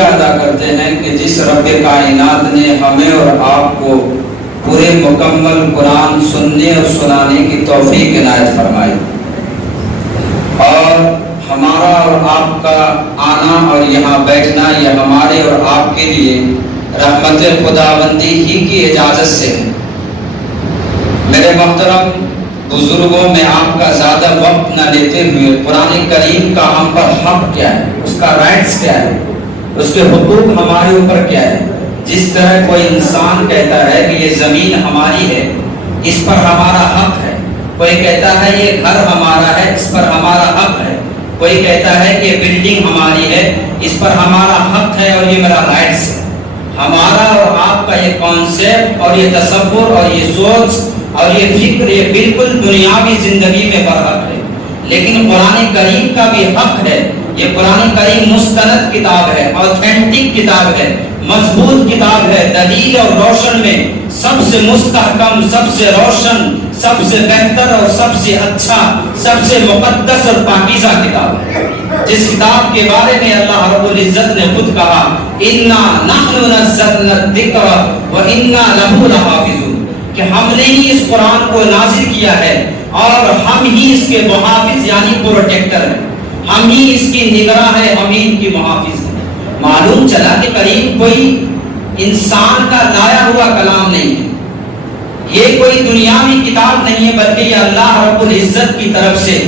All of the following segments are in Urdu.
شکریہ ادا کرتے ہیں کہ جس رب کائنات نے ہمیں اور آپ کو پورے مکمل قرآن سننے اور سنانے کی توفیق عنایت فرمائی، اور ہمارا اور آپ کا آنا اور یہاں بیٹھنا یہ ہمارے اور آپ کے لیے رحمت خداوندی ہی کی اجازت سے ہے۔ میرے محترم بزرگوں، میں آپ کا زیادہ وقت نہ لیتے ہوئے قرآن کریم کا ہم پر حق کیا ہے، اس کا رائٹس کیا ہے، اس کے حقوق ہمارے اوپر کیا ہے۔ جس طرح کوئی انسان کہتا ہے کہ یہ زمین ہماری ہے، اس پر ہمارا حق ہے، کوئی کہتا ہے یہ گھر ہمارا ہے، اس پر ہمارا حق ہے، کوئی کہتا ہے کہ یہ بلڈنگ ہماری ہے، اس پر ہمارا حق ہے اور یہ میرا رائٹس ہے۔ ہمارا اور آپ کا یہ کانسیپٹ اور یہ تصور اور یہ سوچ اور یہ فکر یہ بالکل دنیاوی زندگی میں برحق ہے، لیکن قرآن کریم کا بھی حق ہے۔ یہ قرآن کریم مستند کتاب ہے، اوتھینٹک کتاب ہے، مضبوط کتاب ہے، دلیل اور روشن میں سب سے مستحکم، سب سے روشن، سب سے بہتر اور سب سے اچھا، سب سے مقدس اور پاکیزہ کتاب ہے، جس کتاب کے بارے میں اللہ رب العزت نے خود کہا اِنَّا نَحْنُ نَزَّلْنَا الذِّكْرَ وَإِنَّا لَهُ لَحَافِظُونَ، کہ ہم نے ہی اس قرآن کو نازل کیا ہے اور ہم ہی اس کے محافظ یعنی پروٹیکٹر ہیں، ہم ہی اس کی نگراں ہیں، ہم ہی ان کی محافظ ہیں۔ معلوم چلا کہ کریم کوئی انسان کا لایا ہوا کلام نہیں ہے، یہ کوئی دنیاوی کتاب نہیں ہے، بلکہ یہ اللہ رب العزت کی طرف سے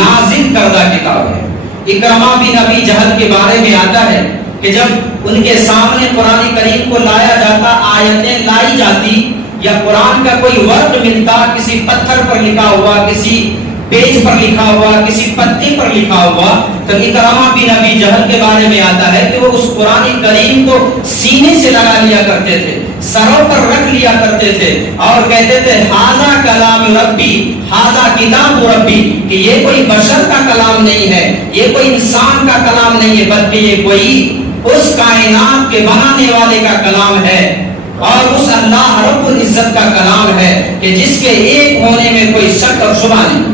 نازل کردہ کتاب ہے۔ اکرمہ بن ابی جہل کے بارے میں آتا ہے کہ جب ان کے سامنے قرآن کریم کو لایا جاتا، آیتیں لائی جاتی یا قرآن کا کوئی ورد ملتا، کسی پتھر پر لکھا ہوا، کسی پیج پر لکھا ہوا، کسی پتی پر لکھا ہوا، تو اکرمہ بن ابی جہل کے بارے میں آتا ہے کہ وہ اس قرآن کریم کو سینے سے لگا لیا کرتے تھے، سروں پر رکھ لیا کرتے تھے اور کہتے تھے ھذا کلام ربی ھذا کتاب ربی، کہ یہ کوئی بشر کا کلام نہیں ہے، یہ کوئی انسان کا کلام نہیں ہے، بلکہ یہ کوئی اس کائنات کے بنانے والے کا کلام ہے اور اس اللہ رب العزت کا کلام ہے کہ جس کے ایک ہونے میں کوئی شک اور شبہ نہیں۔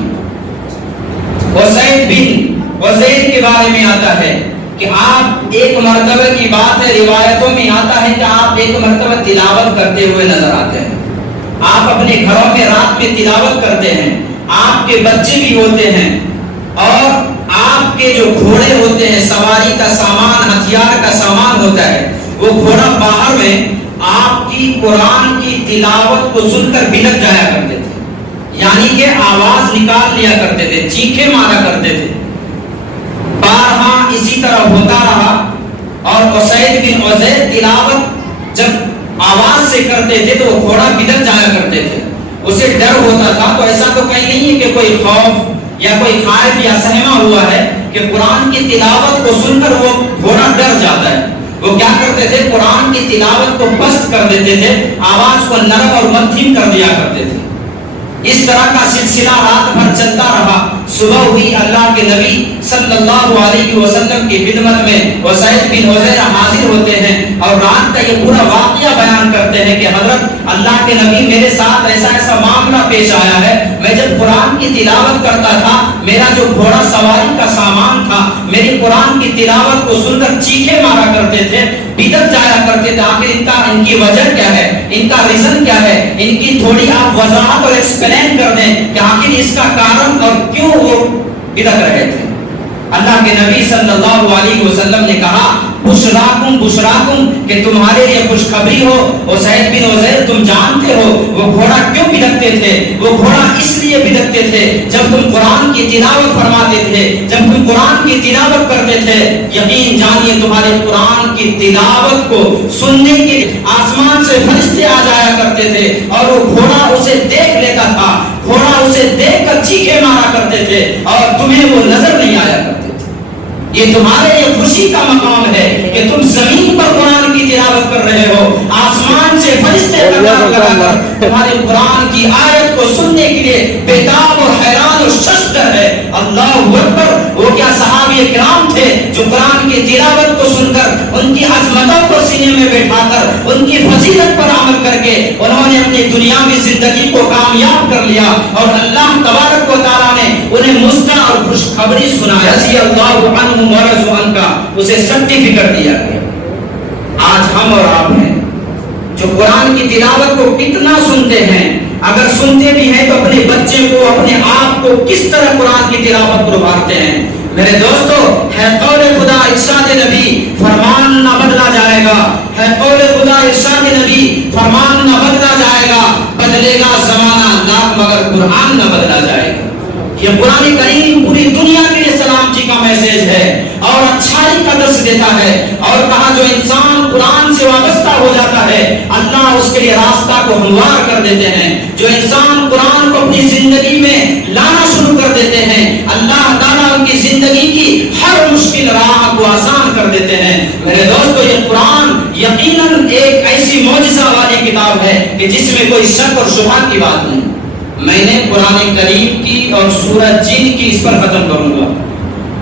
اسید بن عزیر کے بارے میں آتا ہے کہ آپ ایک مرتبہ کی بات ہے، روایتوں میں آتا ہے کہ آپ ایک مرتبہ تلاوت کرتے ہوئے نظر آتے ہیں، آپ اپنے گھروں میں رات میں تلاوت کرتے ہیں، آپ کے بچے بھی ہوتے ہیں اور آپ کے جو گھوڑے ہوتے ہیں، سواری کا سامان، ہتھیار کا سامان ہوتا ہے، وہ گھوڑا باہر میں آپ کی قرآن کی تلاوت کو سن کر بلک جایا کرتے تھے، یعنی کہ آواز نکال لیا کرتے تھے، چیخے مارا کرتے تھے۔ بارہا اسی طرح ہوتا رہا اور اسید بن عزیر تلاوت جب آواز سے کرتے تھے تو وہ گھوڑا بلک جایا کرتے تھے، اسے ڈر ہوتا تھا۔ تو ایسا تو کہیں نہیں ہے کہ کوئی خوف یا کوئی خائف یا سہما ہوا ہے کہ قرآن کی تلاوت کو سن کر وہ گھوڑا ڈر جاتا ہے۔ وہ کیا کرتے تھے؟ قرآن کی تلاوت کو پست کر دیتے تھے، آواز کو نرم اور مدھم کر دیا کرتے تھے۔ اس طرح کا سلسلہ رات بھر چلتا رہا۔ صبح ہوئی، اللہ کے نبی صلی اللہ علیہ وسلم کی خدمت میں اسید بن عزیر حاضر ہوتے ہیں اور رات کا یہ پورا واقعہ بیان کرتے ہیں کہ حضرت اللہ کے نبی میرے ساتھ ایسا ایسا معاملہ پیش آیا ہے، میں جب قرآن کی تلاوت کرتا تھا، میرا جو گھوڑا سواری کا سامان تھا، میری قرآن کی تلاوت کو سن کر چیخے مارا کرتے تھے، بدت جایا کرتے تھے۔ آخر ان کی وجہ کیا ہے، ان کا ریزن کیا ہے، ان کی تھوڑی آپ وضاحت اور ایکسپلین کر دیں کہ آخر اس کا کارن اور کیوں وہ بدت رہے تھے۔ اللہ کے نبی صلی اللہ علیہ وسلم نے کہا بشراکم بشراکم، کہ تمہارے لیے خوشخبری ہو، اسید بن عزیر تم جانتے ہو وہ گھوڑا کیوں بدکتے تھے؟ وہ گھوڑا اس لیے بدکتے تھے جب تم قرآن کی تلاوت فرماتے تھے، جب تم قرآن کی تلاوت کرتے تھے، یقین جانیے تمہارے قرآن کی تلاوت کو سننے کے آسمان سے فرشتے آ جایا کرتے تھے اور وہ گھوڑا اسے دیکھ لیتا تھا، گھوڑا اسے دیکھ کر چیخے مارا کرتے تھے اور تمہیں وہ نظر نہیں آیا کرتے تھے۔ یہ تمہارے لیے خوشی کا مقام ہے کہ تم زمین پر قرآن کی تلاوت کر رہے ہو، آسمان سے فرشتے کلام لگا کر تمہارے قرآن کی آیت کو سننے کے لیے بیتاب اور حیران اور ششدر ہے۔ اللہ اکبر! وہ کیا صحابہ کرام تھے جو قرآن کی تلاوت کو سن کر ان کی عظمتوں کو سینے میں بیٹھا کر ان کی فضیلت پر عمل کر کے انہوں نے اپنی دنیاوی زندگی کو کامیاب کر لیا اور اللہ تبارک و تعالیٰ نے انہیں مستع اور خوشخبری سنایا۔ رضی اللہ عنہم ورضوا عنہ کا اسے سرٹیفکیٹ دیا گیا۔ آج ہم اور آپ ہیں جو قرآن کی تلاوت کو کتنا سنتے ہیں، اگر سنتے بھی ہیں تو اپنے بچے کو، اپنے آپ کو کس طرح قرآن کی تلاوت پر ابھارتے ہیں۔ میرے دوستو، ہے قول خدا ارشاد نبی، فرمان نہ بدلا جائے گا، ہے قول خدا ارشاد نبی، فرمان نہ بدلا جائے گا، بدلے گا زمانہ لاکھ مگر قرآن نہ بدلا جائے گا۔ یہ قرآن کریم پوری دنیا کے لیے سلامتی کا میسج ہے اور اچھائی کا درس دیتا ہے، اور کہا جو انسان قرآن سے وابستہ ہو جاتا ہے اللہ اس کے لیے راستہ کو ہموار کر دیتے ہیں۔ جو انسان قرآن کو اپنی زندگی میں لانا شروع کر دیتے ہیں اللہ تعالیٰ ان کی زندگی کی ہر مشکل راہ کو آسان کر دیتے ہیں۔ میرے دوستو، یہ قرآن یقیناً ایک ایسی معجزہ والی کتاب ہے کہ جس میں کوئی شک اور شبہ کی بات نہیں۔ میں نے قرآن کریم کی اور سورہ جن کی اس پر ختم کروں گا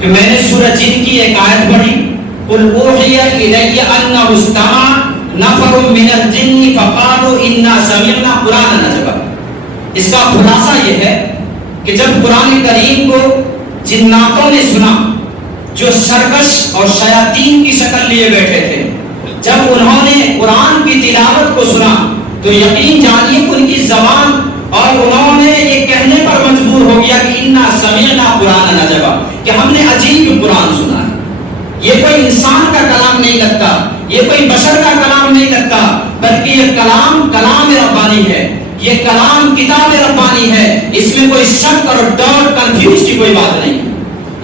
کہ میں نے سورہ جن کی ایک آیت پڑھی، قُلْ أُوحِيَ إِلَيَّ أَنَّهُ اسْتَمَعَ نَفَرٌ مِّنَ الْجِنِّ فَقَالُوا إِنَّا سَمِعْنَا قُرْآنًا عَجَبًا۔ اس کا خلاصہ یہ ہے کہ جب قرآن کریم کو جناتوں نے سنا جو سرکش اور شیاطین کی شکل لیے بیٹھے تھے، جب انہوں نے قرآن کی تلاوت کو سنا تو یقین جانیے ان کی زبان اور انہوں نے یہ کہنے پر مجبور ہو گیا کہ انا سمعنا قرآنا عجبا، کہ ہم نے عجیب قرآن سنا ہے۔ یہ کوئی انسان کا کلام نہیں لگتا، یہ کوئی بشر کا کلام نہیں لگتا، بلکہ یہ کلام ربانی ہے، یہ کلام کتاب ربانی ہے، اس میں کوئی شک اور ڈاؤٹ کنفیوز کی کوئی بات نہیں۔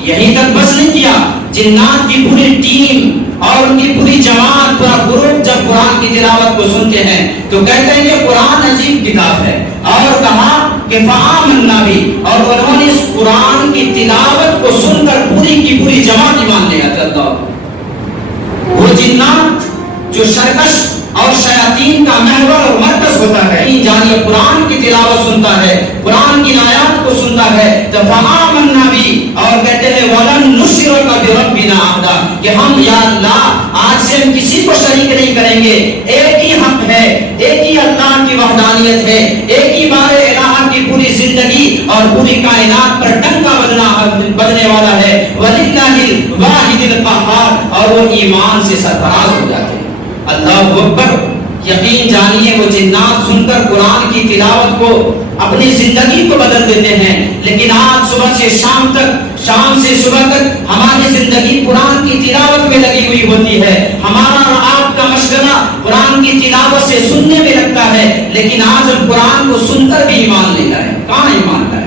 یہیں تک بس نہیں کیا، جنات کی پوری ٹیم اور ان کی پوری جماعت، پورا گروپ جب قرآن کی تلاوت کو سنتے ہیں تو کہتے ہیں کہ قرآن عجیب کتاب ہے، اور کہا کہ فآمنا بھی، اور انہوں نے اس قرآن کی تلاوت کو سن کر پوری کی پوری جماعت ایمان لے آتے۔ اللہ، وہ جنات جو سرکش اور شیاطین کا محور اور مرکز ہوتا ہے، جانیے قرآن کی تلاوت سنتا ہے، قرآن کی آیات کو سنتا ہے تو فآمنا بھی، اور کہتے ہیں وَلَن نُشْرِكَ بِرَبِّنَا أَحَدًا، کہ ہم یا اللہ آج سے ہم کسی کو شریک نہیں کریں گے، ایک ہی حق ہے، ایک ہی اللہ کی وحدانیت ہے، ایک ہی بار الہ کی پوری زندگی اور پوری کائنات پر ڈنکا بجنے والا ہے، وَلِلَّهِ الْوَاحِدِ الْقَهَّارِ، اور وہ ایمان سے سرفراز ہو جاتے ہیں۔ اللہ اکبر، یقین جانیے وہ جنات سن کر قرآن کی تلاوت کو اپنی زندگی کو بدل دیتے ہیں، لیکن آج صبح سے شام تک، شام سے صبح تک ہماری زندگی قرآن کی تلاوت میں لگی ہوئی ہوتی ہے، ہمارا اور آپ کا مشغلہ قرآن کی تلاوت سے سننے میں لگتا ہے، لیکن آج ہم قرآن کو سن کر بھی ایمان نہیں لائے۔ کہاں ایمان لائے؟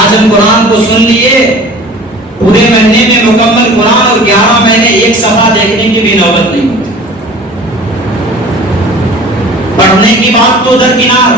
آج ہم قرآن کو سن لیے، پورے مہینے میں مکمل قرآن اور 11 مہینے ایک صفحہ دیکھنے کی بھی نوبت نہیں ہوتی۔ پڑھنے کی بات تو درکنار،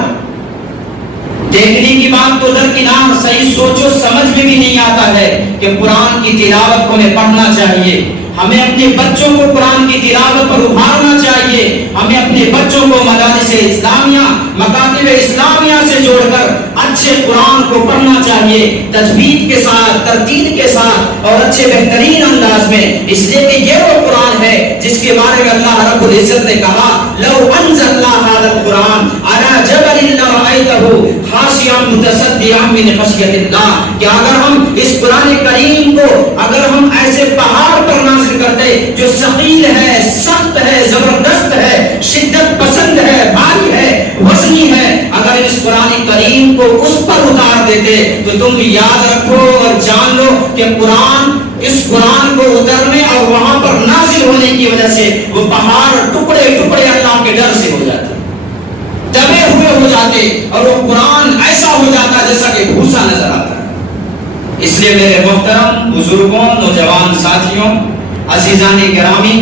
دیکھنے کی بات تو درکنار، صحیح سوچو سمجھ میں بھی نہیں آتا ہے کہ قرآن کی تلاوت کو ہمیں پڑھنا چاہیے، ہمیں اپنے بچوں کو قرآن کی تلاوت پر ابھارنا چاہیے، ہمیں اپنے بچوں کو مدارس اسلامیہ، مکاتب اسلامیہ سے جوڑ کر اچھے قرآن کو پڑھنا چاہیے، تجوید کے ساتھ، ترتیل کے ساتھ اور اچھے بہترین انداز میں، اس لیے کہ یہ وہ قرآن ہے جس کے بارے میں اللہ رب العزت نے کہا لو انزلنا هذا القرآن على جبل لرأيته خاشعا متصدعا من خشیۃ اللہ، کہ اگر ہم اس قرآن کریم کو اگر ہم ایسے پہاڑ پر نازل کرتے جو ثقیل ہے، سخت ہے، زبردست ہے، شدت پسند ہے، بھاری ہے، وزنی ہے، اگر اس قرآن کریم کو اس پر اتار دیتے تو تم یاد رکھو اور جان لو کہ اس قرآن کو اترنے اور وہاں پر نازل ہونے کی وجہ سے وہ پہاڑ ٹکڑے ٹکڑے اللہ کے ڈر سے ہو جاتے، دبے ہوئے ہو جاتے، اور وہ قرآن ایسا ہو جاتا جیسا کہ بھوسا نظر آتا ہے۔ اس لیے میرے محترم بزرگوں، نوجوان ساتھیوں، عزیزان گرامی،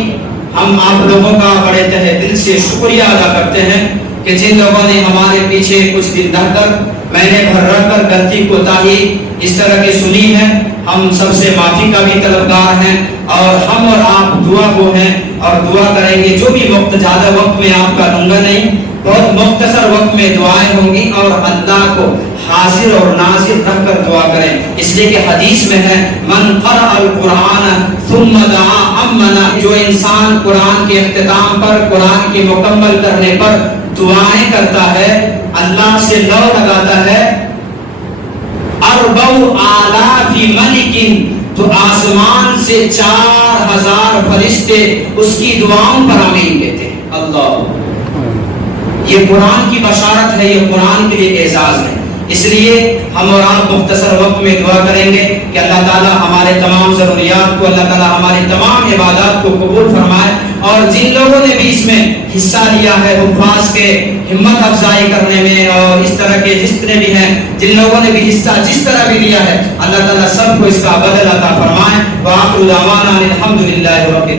ہم آپ لوگوں کا بڑے تہہ دل سے شکریہ ادا کرتے ہیں کہ جن لوگوں نے ہمارے پیچھے کچھ دن رہ کر، میں نے گھر رہ کر غلطی کوتاہی اس طرح کی سنی ہے، ہم سب سے معافی کا بھی طلبگار ہیں، اور ہم اور آپ دعا گو ہیں اور دعا کریں گے۔ جو بھی وقت زیادہ وقت میں آپ کا لوں گا نہیں، بہت مختصر وقت میں دعائیں ہوں گی، اور اللہ کو حاضر اور ناظر رکھ کر دعا کریں، اس لیے کہ حدیث میں ہے من قرأ القرآن ثم دعا امنا، جو انسان قرآن کے اختتام پر، قرآن کے مکمل کرنے پر دعائیں کرتا ہے، اللہ سے لو لگاتا ہے، 4,000 ملک تو آسمان سے 4000 فرشتے اس کی دعاؤں پر آمین کہتے ہیں. اللہ، یہ قرآن کی بشارت ہے، یہ قرآن کے لیے اعزاز ہے. اس لیے ہم اور آپ مختصر وقت میں دعا کریں گے کہ اللہ تعالیٰ ہمارے تمام ضروریات کو، اللہ تعالیٰ ہماری تمام عبادات کو قبول فرمائے. اور جن لوگوں نے بھی اس میں حصہ لیا ہے حفاظ کے ہمت افزائی کرنے میں، اور اس طرح کے جتنے بھی ہیں جن لوگوں نے بھی حصہ جس طرح بھی لیا ہے، اللہ تعالیٰ سب کو اس کا بدل عطا فرمائے. وآخر دعوانا الحمدللہ رب